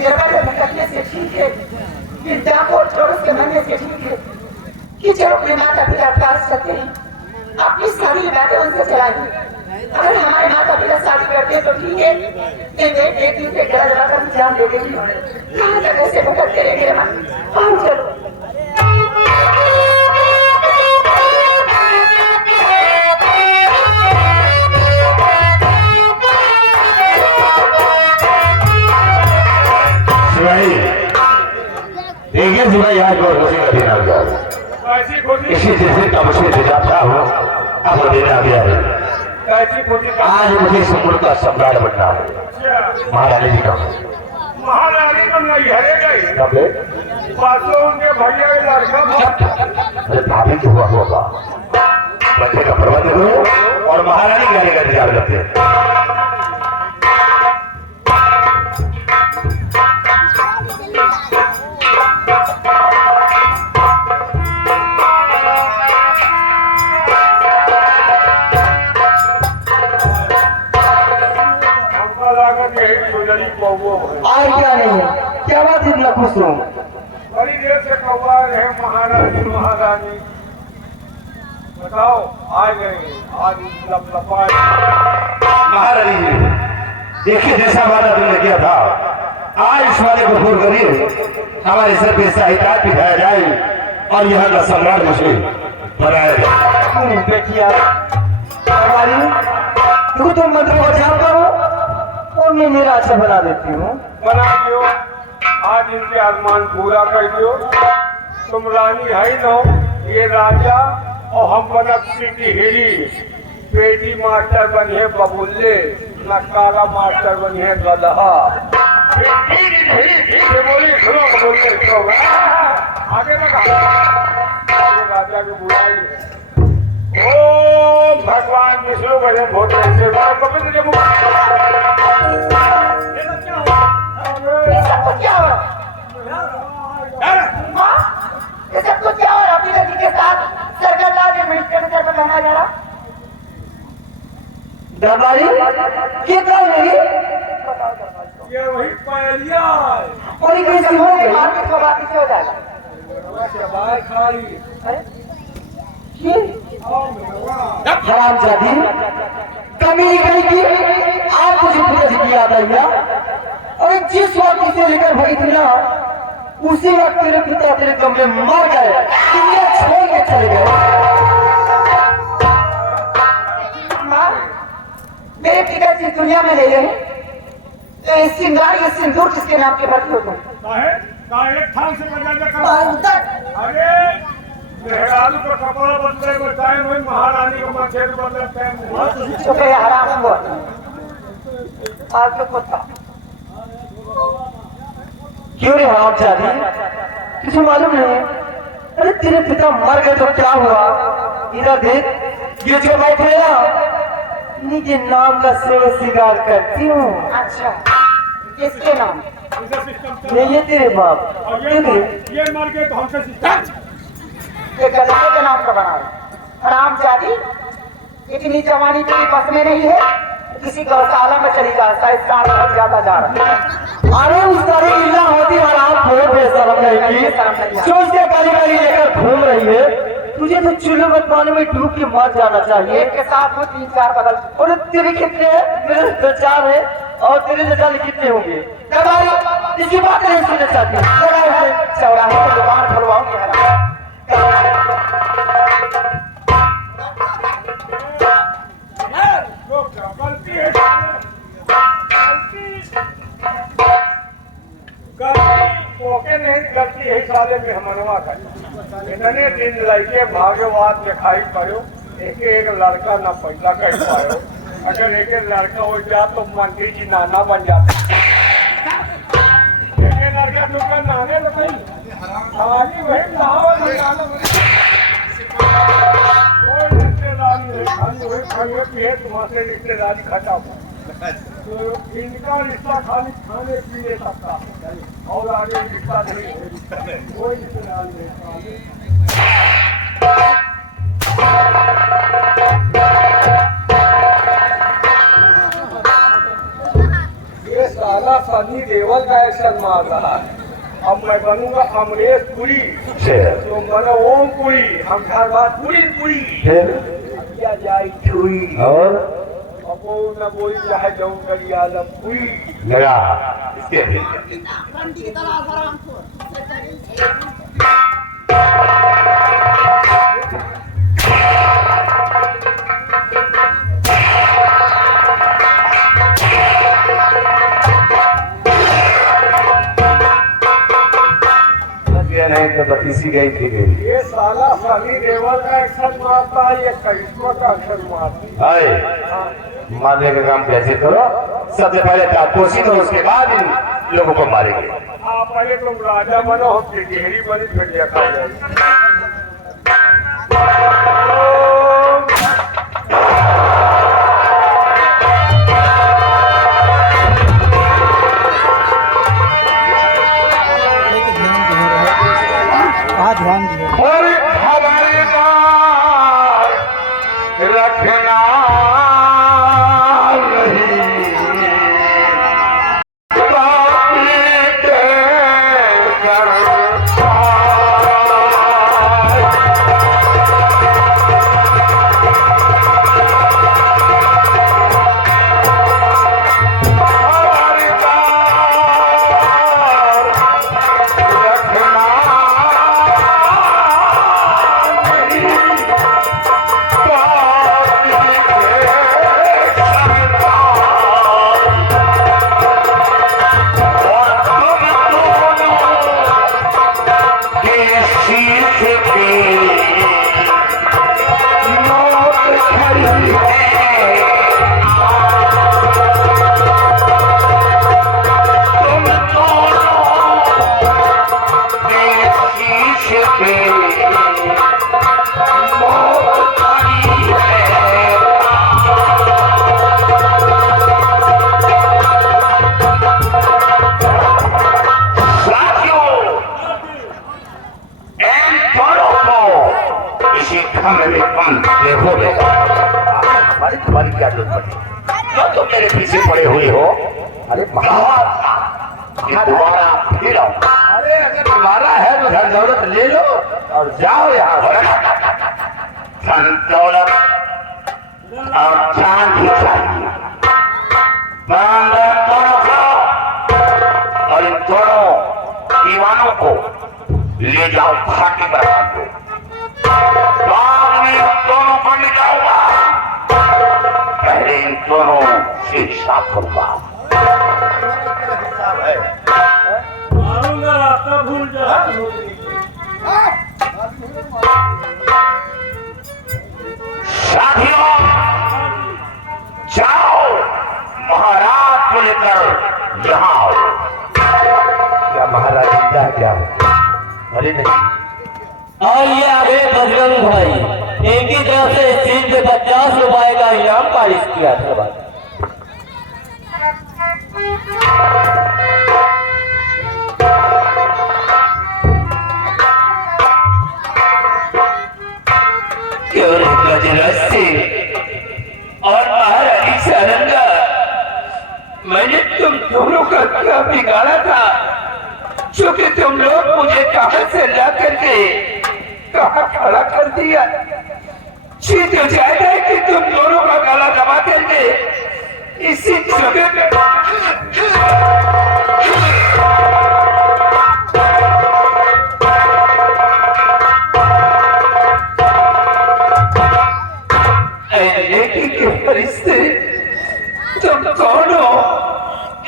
दरवाजे में कटने से ठीक है कि डाकोर चोर के मरने से ठीक है कि जो अपने माता पिता पास सकते हैं अपनी सारी बातें उनसे चलाएंगे। अगर हमारे माता पिता शादी करते हैं तो ठीक है, लेकिन बेटी पे गला लगाकर जान दे देगी। कहाँ तक ऐसे भटकते रहेंगे मन। और चलो देखिए सुना यहाँ जो खुशी का दिन आ गया, इसी जैसे का मुझे दिलाता हो अब दिन आ गया है। आज मुझे समुद्र का सम्राट बनना है। महारानी जी का महारानी तो नहीं हरे गई कब ले पासों उनके भैया का लड़का अरे भाभी जो हुआ होगा बच्चे का प्रबंध करो और महारानी के आने का इंतजार करते हैं। और क्या नहीं है, क्या बात है, इतना खुश हूँ। बड़ी देर से कौवा रहे महारानी महारानी, बताओ आ गए आज लपलपाए। महारानी जी देखिए जैसा वादा तुमने किया था आज इस वादे को पूर्ण करिए। हमारे सर पे साहित्यात बिठाया जाए और यहाँ का सम्राट मुझे बनाया जाए। बेटिया हमारी तू तुम मंत्री को जान करो और मैं मेरा अच्छा बना देती हूँ। बना दियो, आज इनके अरमान पूरा कर दियो। तुम रानी है नो, ये राजा और हम बना बेटी हिरी। बेटी मास्टर बनिए बबुल्ले, नकारा मास्टर बनिए गदहा। बोली सुनो बबुल्ले सुनो, आगे लगा राजा की बुराई है। ओम भगवान विष्णु बने बहुत ऐसे गोविंद के मुख क्या हुआ? माँ, ये सब कुछ क्या हो रहा? अपनी लड़की के साथ सरकार ला के मिनिस्टर में सर बना जा रहा। दरबारी कितना नहीं ये वही पहलिया और ये कैसे हो गई? मार्केट का बात इससे हो जाएगा। बाहर खाई हरामजादी कमी गई की आज मुझे पूरा जिंदगी याद आई ना। और जिस वक्त इसे लेकर भाई थी ना उसी वक्त तेरे पिता तेरे कमरे में मर गए, दुनिया छोड़ के चले गए। माँ, मेरे पिता जिस दुनिया में ले गए तो ये सिंगार ये सिंदूर किसके नाम के भर्ती होते हैं? काहे थान से बजा जा। अरे मेहरारू का कपड़ा बदले को टाइम है, महारानी को माथे को बदले टाइम। चुप है हराम हुआ आज तो कुत्ता। क्यों रे हरामजादी, तुझे मालूम नहीं? अरे तेरे पिता मर गए तो क्या हुआ? इधर देख, ये जो बैठे ना निजे नाम का सेवा सिंगार करती हूँ। अच्छा, किसके नाम? ये तेरे बाप ये मर गए तो हमसे सिस्टम ये गलती के नाम का बना रहे। हराम जादी, इतनी जवानी तेरी बस में नहीं है, किसी गौशाला में चली जा, शायद साल भर ज्यादा जा रहा है। अरे उस सारी इल्ला होती और आप बहुत बेशरम रहेगी, जो उसके गाली गाली लेकर घूम रही है। तुझे तो चूल्हे में पानी में डूब के मर जाना चाहिए। एक के साथ वो 3-4 बदल। और तेरे कितने हैं? मेरे 2-4 है और तेरे जाने कितने होंगे? दबाई इसी बात नहीं सुनना चाहती। चौराहे की दुकान खुलवाऊंगी हराम। गलती है, ओके नहीं गलती है साले में हमनवा का। इतने दिन लड़के भाग्यवाद दिखाई पड़ो, एक लड़का न पैदा कर पायो। अगर एक लड़का हो जा तो मंत्री जी नाना बन जाते। एक लड़का दुकान नाने लगाई हमारी वही तुम्हारे रिश्तेदारी खटा तो इनका रिश्ता खाली खाने पीने तक का और आगे रिश्ता नहीं, कोई रिश्तेदारी नहीं। ये साला सनी देओल का एक्शन मार रहा है। अब मैं बनूंगा अमरीश पुरी, तो बनो ओम पुरी, हम बात पूरी पूरी किया जाए छुरी, और अब वो न बोली चाहे जाऊं करी आलम पुरी लगा इसके भी नहीं तो बतीसी गई थी गई। ये साला सनी देओल का एक्शन मारता है, ये करिश्मा का एक्शन मारता हाय है। मारने का काम कैसे करो, सबसे पहले तापोसी तो उसके बाद इन लोगों को मारेंगे। आप पहले तुम राजा बनो, हम टिकहरी बनी, फिर देखा जाए। ध्यान दिए और हमारे नाम रखना तुम्हारी क्या जरूरत पड़ी, जो तुम मेरे पीछे पड़े हुए हो। अरे दोबारा फिर आओ। अरे अगर तुम्हारा है तो धन दौलत ले लो और जाओ यहाँ से। धन दौलत और जान ही चाहिए। दोनों खाओ और इन दोनों दीवानों को ले जाओ घाटी पर बांध दो। बाद में उन दोनों को निकालूंगा, पहले इन दोनों से साफ करूंगा। रास्ता भूल जा। साथियों जाओ, महाराज को लेकर यहाँ आओ। क्या महाराज जिंदा है क्या? अरे नहीं। और ये आगे बजरंग भाई एक ही तरफ से इस चीज पे 50 रुपए का इनाम पारिश किया था भाई। और महारानी सारंगा, मैंने तुम दोनों का क्या बिगाड़ा था, जो कि तुम लोग मुझे कहां से ला करके कहां खड़ा कर दिया। जी तो चाहता है कि तुम दोनों का गला दबा करके इसी जगह पे के फरिश्ते, तुम कौन हो?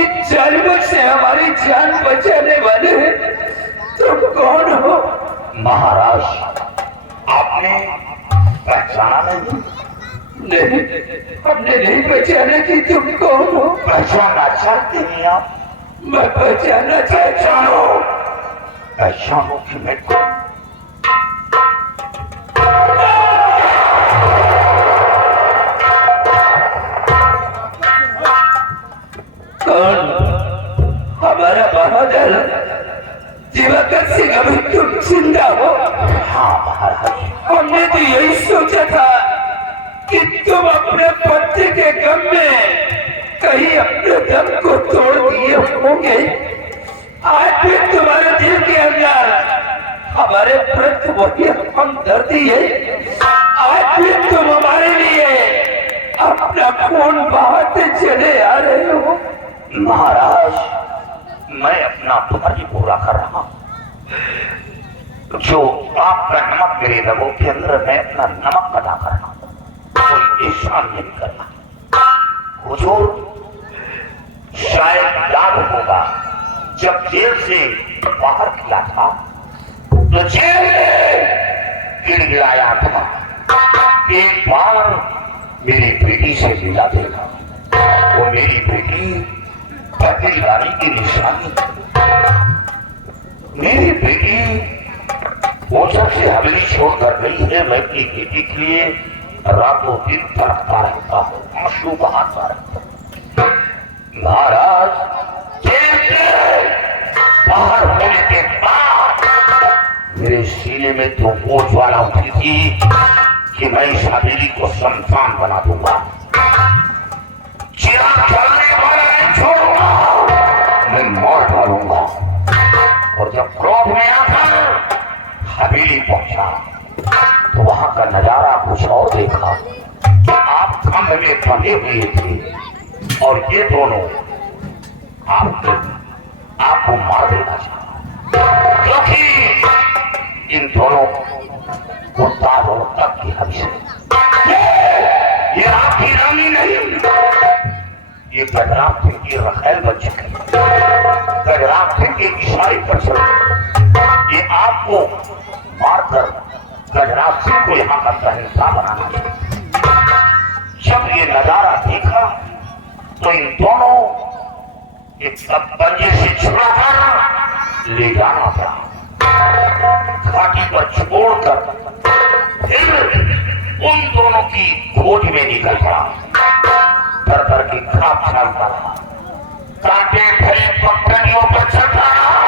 इन जानवर से हमारी जान बचाने वाले हैं, तुम कौन हो? महाराज, आपने पहचाना नहीं? नहीं, हमने नहीं पहचाना कि तुम कौन हो। पहचानना चाहते हैं आप? मैं पहचानना चाहता हूँ। पहचानो कि मैं कौन? हमारा बहादुर दिवाकर सिंह, अभी तुम जिंदा हो? हाँ महाराज, हमने तो यही सोचा था कि तुम अपने पति के गम में कहीं अपने दम को तोड़ दिए होंगे। आज भी तुम्हारे दिल के अंदर हमारे प्रति वही हमदर्दी है। आज भी तुम हमारे लिए अपना खून बहाते चले आ रहे हो। महाराज, मैं अपना फर्ज पूरा कर रहा हूं। जो आपका नमक मेरे रगों के अंदर, मैं अपना नमक अदा कर रहा हूं। कोई एहसान नहीं करना। हुजूर, शायद याद होगा जब जेल से बाहर किया था तो जेल में गिड़गिड़ाया था, एक बार मेरी बेटी से मिला देगा। वो मेरी बेटी पहली रानी की निशानी। मेरी बेटी वो जब से हवेली छोड़कर गई है, मैं अपनी बेटी के लिए रातों दिन तड़पता रहता हूँ, आंसू बहाता रहता हूँ। महाराज, जेल के बाहर होने के बाद मेरे सीने में तो वो ज्वाला उठी थी कि मैं इस हवेली को शमशान बना दूंगा। चिराग जलाने वाला नहीं छोड़ूंगा, मैं मार डालूंगा। और जब क्रोध में आकर हवेली पहुंचा तो वहां का नजारा कुछ और देखा कि आप खंड में बंधे हुए थे और ये दोनों आपको मार देना चाहा, क्योंकि इन दोनों को तारों तक की हंस ये आपकी रानी नहीं, ये गजराज सिंह की रखेल बन चुकी। गजराज सिंह की इशारे पर चल ये आपको मारकर गजराज सिंह को यहाँ का शहंशाह बनाना चाहिए। जब ये नजारा देखा तो इन दोनों एक पंजे से छुड़ाकर ले जाना पड़ा, घाटी पर छोड़कर फिर उन दोनों की खोज में निकल पड़ा। डर डर के खाप छालता रहा, कांटे भरी पगडंडियों पर चढ़ता रहा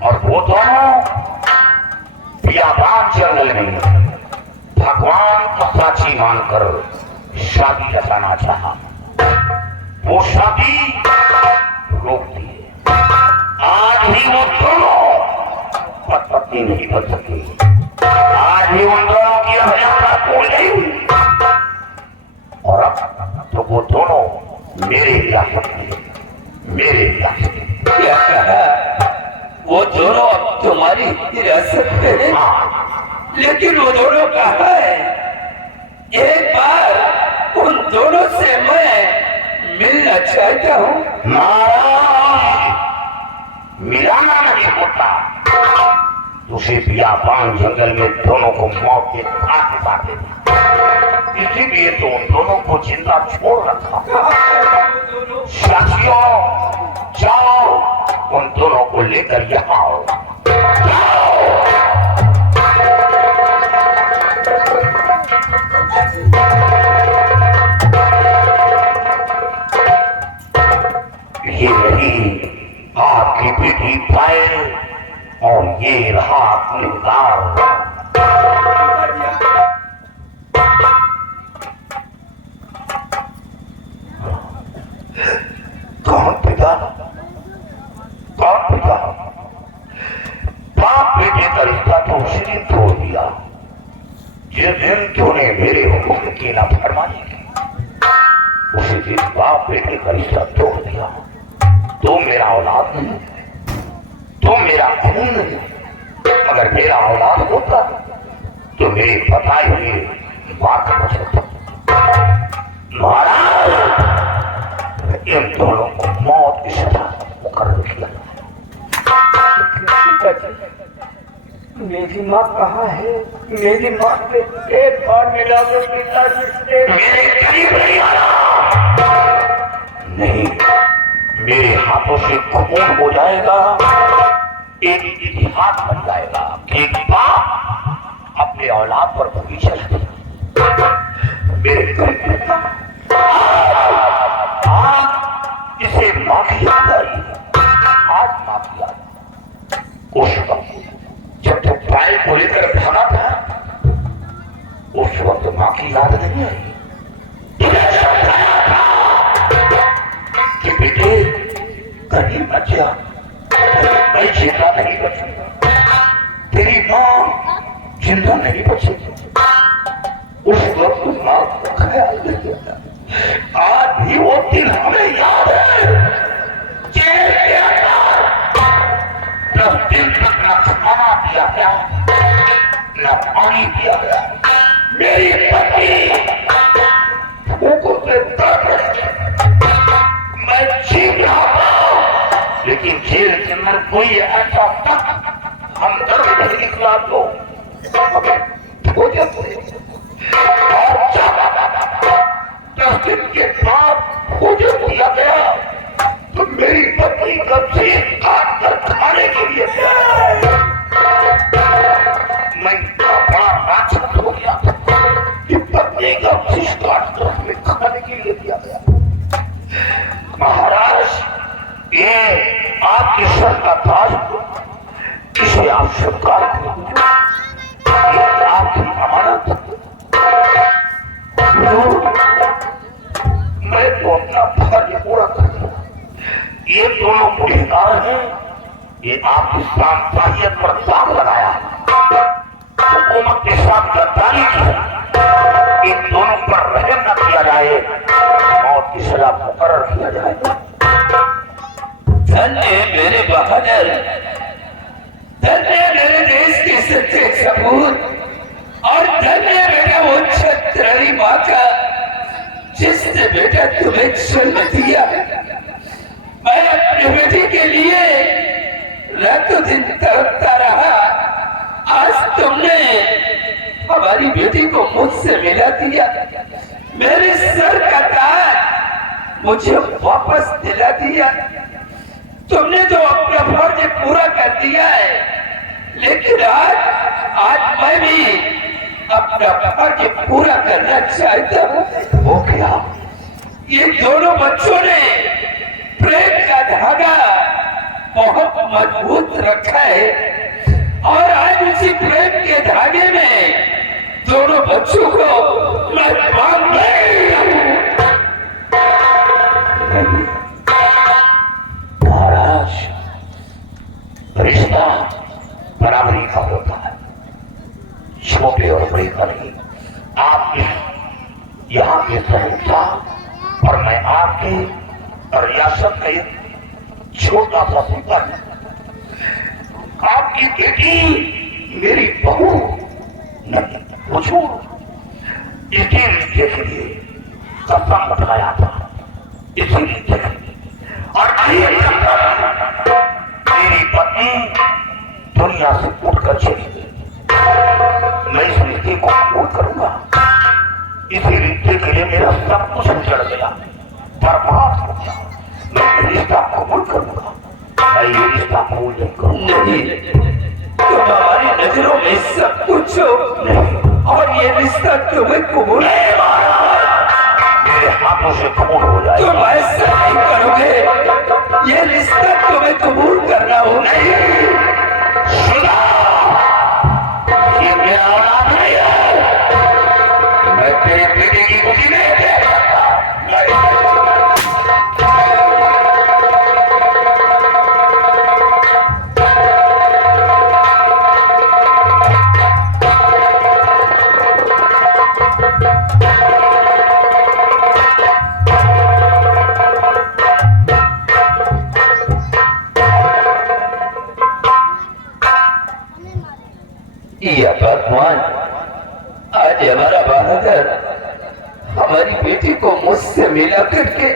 और वो दोनों बियाबान जंगल में भगवान को साक्षी मानकर शादी रचाना चाहा। वो शादी रोक दी। आज भी वो दोनों पत्नी नहीं बन सके। आज भी उन दोनों की हत्या पूरी नहीं हुई और अब तो वो दोनों मेरे हिरासत में, मेरे हिरासत में। क्या कहा? वो दोनों अब तुम्हारी हिरासत में है? लेकिन वो दोनों कहाँ है? एक बार उन दोनों से मैं मिलना चाहता हूँ। महाराज, मिलाना नहीं होता। दूसरे बियाबान जंगल में दोनों को मौत के घाट उतार देता, इसीलिए तो उन दोनों को जिंदा छोड़ रखा। साथियों, जाओ उन दोनों को लेकर यहाँ आओ। ये रही आपकी बेटी पायल और ये रहा निगार। कौन पिता? कौन पिता? बाप बेटे का रिश्ता तो उसी दिन तोड़ दिया जिस दिन तूने मेरे हुक्म की नाफरमानी की। उसी दिन बाप बेटे का रिश्ता तोड़ दिया। तू मेरा औलाद नहीं, तू मेरा खून नहीं। अगर मेरा औलाद होता तो मेरे बताए हुए बात हो सकता। महाराज, इन दोनों को मौत की सजा मुकर्रर किया। मेरी माँ कहाँ है? मेरी माँ से एक बार मिला दो पिताजी से। मेरे करीब नहीं आना। नहीं, मेरे हाथों से खून हो जाएगा, एक इतिहास बन जाएगा कि एक बाप अपने औलाद पर गोली चलाती। मेरे करीब आज इसे माँ की याद आई। आज माँ की याद। उस वक्त जब तो पायल को लेकर भागा था, उस वक्त माँ की याद नहीं आई। तुझे समझाया था किया, मैं जिंदा नहीं बचूंगा, तेरी माँ जिंदा नहीं बचेगी। उस वक्त माँ को ख्याल नहीं आता। आज भी वो दिन हमें याद है। जेल के अंदर 10 दिन तक न खाना दिया गया, न पानी दिया गया। मेरी पत्नी भूखों से तड़प रही है। मैं चीख रहा था, लेकिन जेल के अंदर कोई ऐसा तक हम दर्द नहीं निकला तो भोजन दे। और जब 10 दिन के बाद भोजन दिया गया तो मेरी पत्नी का चीख काट कर खाने के लिए मैं बड़ा नाचुक हो गया कि पत्नी का चीख काट कर हमें खाने के लिए दिया गया। महाराज, ये आपके सर का ताज, इसे आप स्वीकार करें, आपकी अमानत। मैं तो अपना फर्ज पूरा कर दिया। ये दोनों गुनहगार हैं, ये आपकी सांसाहियत पर दाग लगाया, हुकूमत के साथ गद्दारी की है। इन दोनों पर रहम न किया जाए, मौत की सजा मुकर्रर किया जाए। धन्य मेरे बहादुर, धन्य मेरे देश के सच्चे सपूत और धन्य मेरा वो छत्ररी माँ का जिसने बेटा तुम्हें जन्म दिया। मैं अपने बेटे के लिए रातों दिन तड़पता रहा। आज तुमने हमारी बेटी को मुझसे मिला दिया। मेरे सर का ताज मुझे वापस दिला दिया। तुमने तो अपना फर्ज पूरा कर दिया है, लेकिन आज मैं भी अपना फर्ज पूरा करना चाहता हूँ। वो क्या? ये दोनों बच्चों ने प्रेम का धागा बहुत मजबूत रखा है और आज उसी प्रेम के धागे में दोनों बच्चों को मैं बांध रहा हूँ। महाराज, रिश्ता बराबरी का होता है, छोटे और बड़े का नहीं। आप यहाँ के सहूता और मैं आपके रियासत का एक छोटा सा सिपाही। आपकी बेटी मेरी बहू नहीं, हुजूर इसी रिश्ते के लिए कसम उठाया था, इसी रिश्ते के लिए। और मेरी पत्नी दुनिया से उठकर चली गई। मैं इस रिश्ते को कबूल करूंगा। इसी रिश्ते के लिए मेरा सब कुछ उजड़ गया, बर्बाद हो गया। मैं रिश्ता कबूल करूंगा, मैं ये रिश्ता कबूल नहीं करूंगा। नहीं, तुम हमारी नजरों में सब कुछ हो और ये रिश्ता तुम्हें कबूल नहीं महाराज, मेरे हाथों से कबूल हो जाए। तुम ऐसा नहीं करोगे। ये रिश्ता तुम्हें कबूल करना हो। नहीं, सुना, ये मेरा औलाद नहीं है। मैं तेरे बेटे की खुशी नहीं दे सकता। भगवान, आज हमारा बहादुर हमारी बेटी को मुझसे मिला करके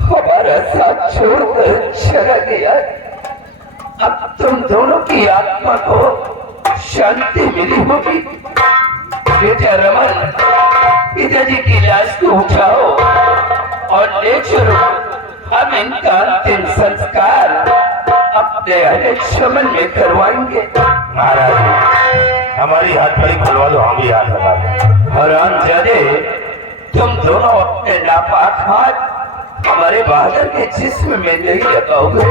हमारा साथ छोड़कर चला गया। अब तुम दोनों की आत्मा को शांति मिली होगी। बेटा रमन, पिताजी की लाश को उठाओ और ले चलो। हम इनका अंतिम संस्कार अपने अहले चमन में करवाएंगे। महाराज, हमारी हाथ कड़ी खुलवा दो, हम भी हाथ लगा दें। हरामजादे, तुम दोनों अपने नापाक हाथ हमारे बहादुर के जिस्म में नहीं लगाओगे।